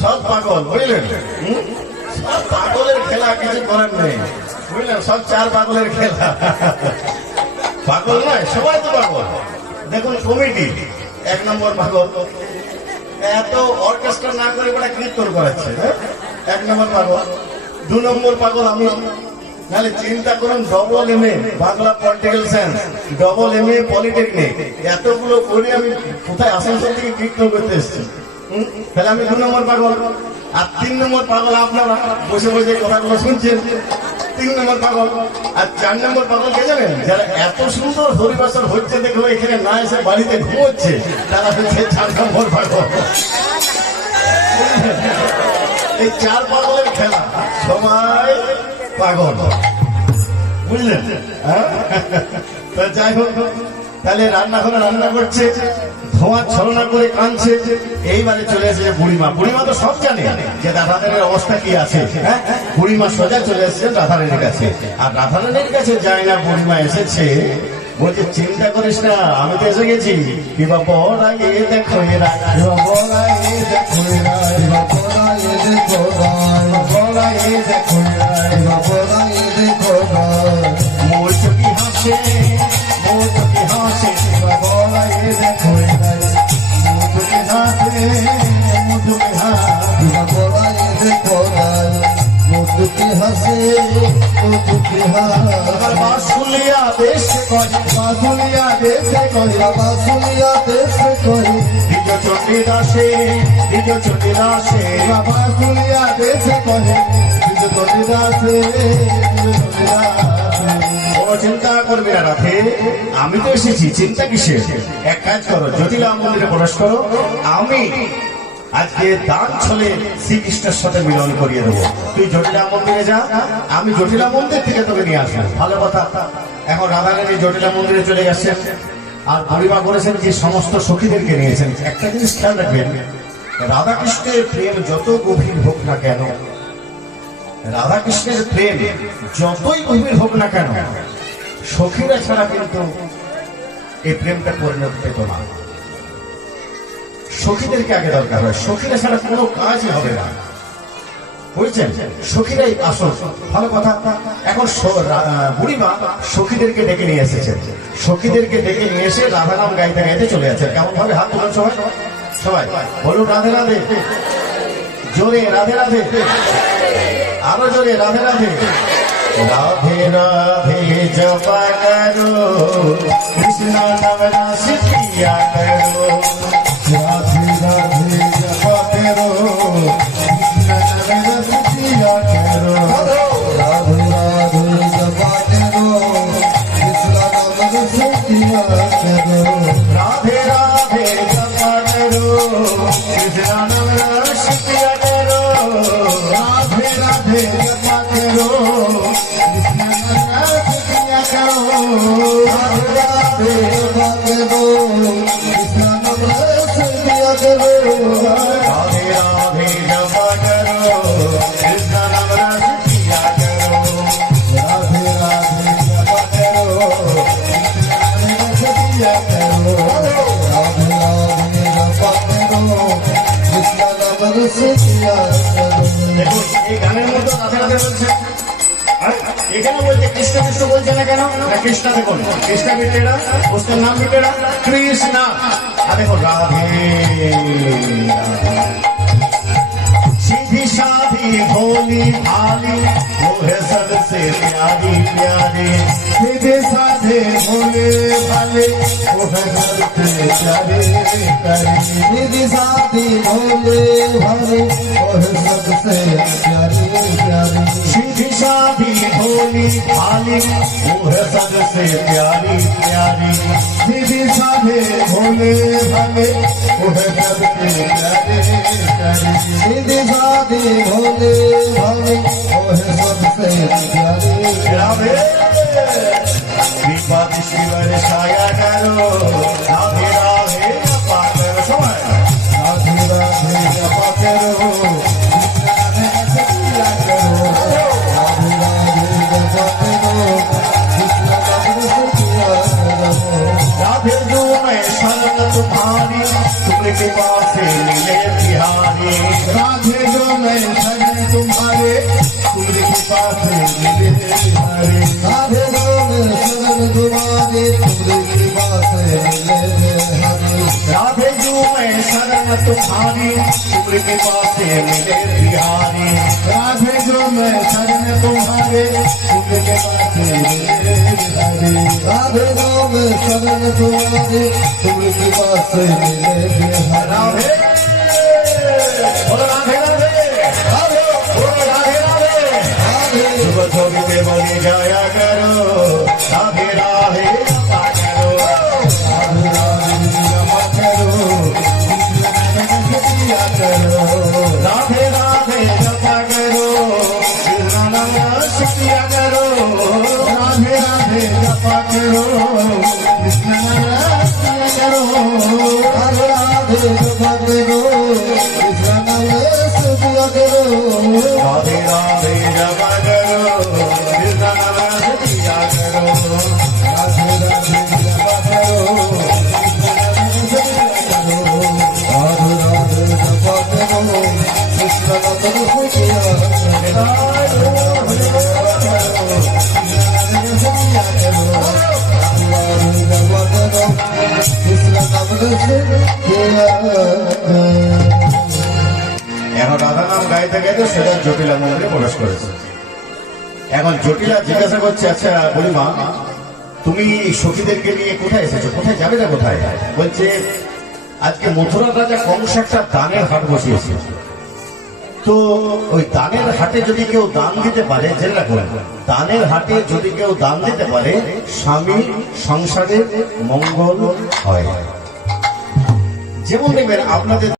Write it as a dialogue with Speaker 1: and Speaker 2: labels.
Speaker 1: সব পাগল, বুঝলেন? সব পাগলের খেলা কিছু করার নেই। বুঝলেন? সব চার পাগলের খেলা। পাগল নয়, সবাই তো পাগল। দেখুন, কমিটি। এক নম্বর পাগল। এত অর্কেস্ট্রা না করে ওটা কীর্তন করাচ্ছে হ্যাঁ? এক নম্বর পাগল। দু নম্বর পাগল আমি। নাহলে চিন্তা করুন double M A Bangla political science double M A polytechnic এতগুলো করে আমি কোথায় আসানসোল থেকে কীর্তন করতে এসেছি? তাহলে আমি দু নম্বর পাগল। আর তিন নম্বর পাগল আপনারা বসে বসে কথাগুলো শুনছেন। তিন নম্বর পাগল। আর চার নম্বর পাগল কে জানেন? যারা এত সুন্দর হরিবাসর হচ্ছে দেখল, এখানে না এসে বাড়িতে ঘুমোচ্ছে, তারা হচ্ছে চার নম্বর পাগল। এই চার পাগলের খেলা, সবাই পাগল। বুঝলেন? হ্যাঁ? তা যাই হোক, তাহলে রান্নাঘরে রান্না করছে, ধোঁয়া ছলনা করে কাঁদছে, এইবারে চলে এসেছে বুড়িমা। বুড়িমা তো সব জানে যে রাধারানীর অবস্থা কি আছে হ্যাঁ? বুড়িমা সোজা চলে এসেছে রাধারানীর কাছে। আর রাধারানীর কাছে যায় না, বুড়িমা এসেছে, বলছে, চিন্তা করিস না, আমি তো এসে গেছি। বড় আগে দেখো এরা দেখো এরা আমার বাসুলিয়া দেশ কয় বাসুলিয়া দেশে কয় নিজ চণ্ডী দাসে নিজ চণ্ডী দাসে। বাবা দেশে নিজ চণ্ডী দাসে নিজ চণ্ডী দাসে। চিন্তা করবে না আমি তো এসেছি চিন্তা কিসের? এক কাজ করো জটিলা মন্দিরে প্রবেশ করো। আমি আজকে দান ছলে শ্রীকৃষ্ণের সাথে মিলন করিয়ে দেবো। তুই জটিলা মন্দিরে যা, আমি জটিলা মন্দির থেকে তোকে নিয়ে আসব। ভালো কথা। এখন রাধারানী জটিলা মন্দিরে চলে গেছেন। আর পরিমা করেছেন যে সমস্ত সখীদেরকে নিয়েছেন। একটা জিনিস খেয়াল রাখবেন, রাধাকৃষ্ণের প্রেম যত গভীর হোক না কেন, রাধাকৃষ্ণের প্রেম যতই গভীর হোক না কেন, সখীরা ছাড়া কিন্তু এই প্রেমটা পরিণত পেত না। সখীদেরকে আগে দরকার হয়। সখীরা ছাড়া কোনো কাজই হবে না। বুঝছেন? সখীরাই আসল। ভালো কথা, এখন বুড়িমা সখীদেরকে ডেকে নিয়ে এসেছেন সখীদেরকে ডেকে নিয়ে এসে রাধারাম গাইতে গাইতে চলে যাচ্ছে। কেমন ভাবে হাত তোলেন সবাই? সবাই, বলুন রাধে রাধে। জোরে রাধে রাধে। আরও জোরে রাধে রাধে। রাধে রাধে জপা করো। কৃষ্ণ নাম প্রিয়া করো। কৃষ্ণ নাম রাস প্রিয়া দেখুন কৃষ্ণ কৃষ্ণ বলছে না কেন কৃষ্ণ দেখুন কৃষ্ণ বিটেরা কৃষ্ণের নাম বিটেরা কৃষ্ণা আর রাধে সিধি সাধি ভোলি ভালি মোহে সবসে প্যারি राधे भले भाले करते चरे करे
Speaker 2: निधि भोले, भाले और सबसे प्यारे प्यारे।
Speaker 1: सिद्धि साथी भोली भाली और सबसे प्यारी प्यारी। सिद्धि साधे भोले, भले और सबसे प्यारे प्यारे।
Speaker 2: सिद्धि शादी भोले, भले
Speaker 1: सब
Speaker 2: राधे
Speaker 1: जो मैं शरण तुम्हारी तुम्हारे कृपा से मिले बिहारी
Speaker 2: राधे तो तुम्हारी
Speaker 1: उम्र के पास मिले बिहारी
Speaker 2: राधे जो मैं शरण तुम्हारे उम्र के पास मिले
Speaker 1: बिहारी
Speaker 2: राधे जो मैं शरण तुम्हारे
Speaker 1: उम्र के
Speaker 2: पास मिले बिहारी
Speaker 1: এখন রাধা নাম গাইতে গাইতে সেটা জটিলা মন্দিরে প্রবেশ করেছে। এখন জটিলা জিজ্ঞাসা করছে আচ্ছা বলিমা তুমি সখীদেরকে নিয়ে কোথায় এসেছ? কোথায় যাবে না কোথায়? বলছে, আজকে মথুরা রাজা কংস একটা দানের হাট বসিয়েছে। তো ওই দানের হাটে যদি কেউ দান দিতে পারে, জেনে রাখবেন দানের হাটে যদি কেউ দান দিতে পারে, স্বামী সংসারে মঙ্গল হয়। যেমন দেখবেন আপনাদের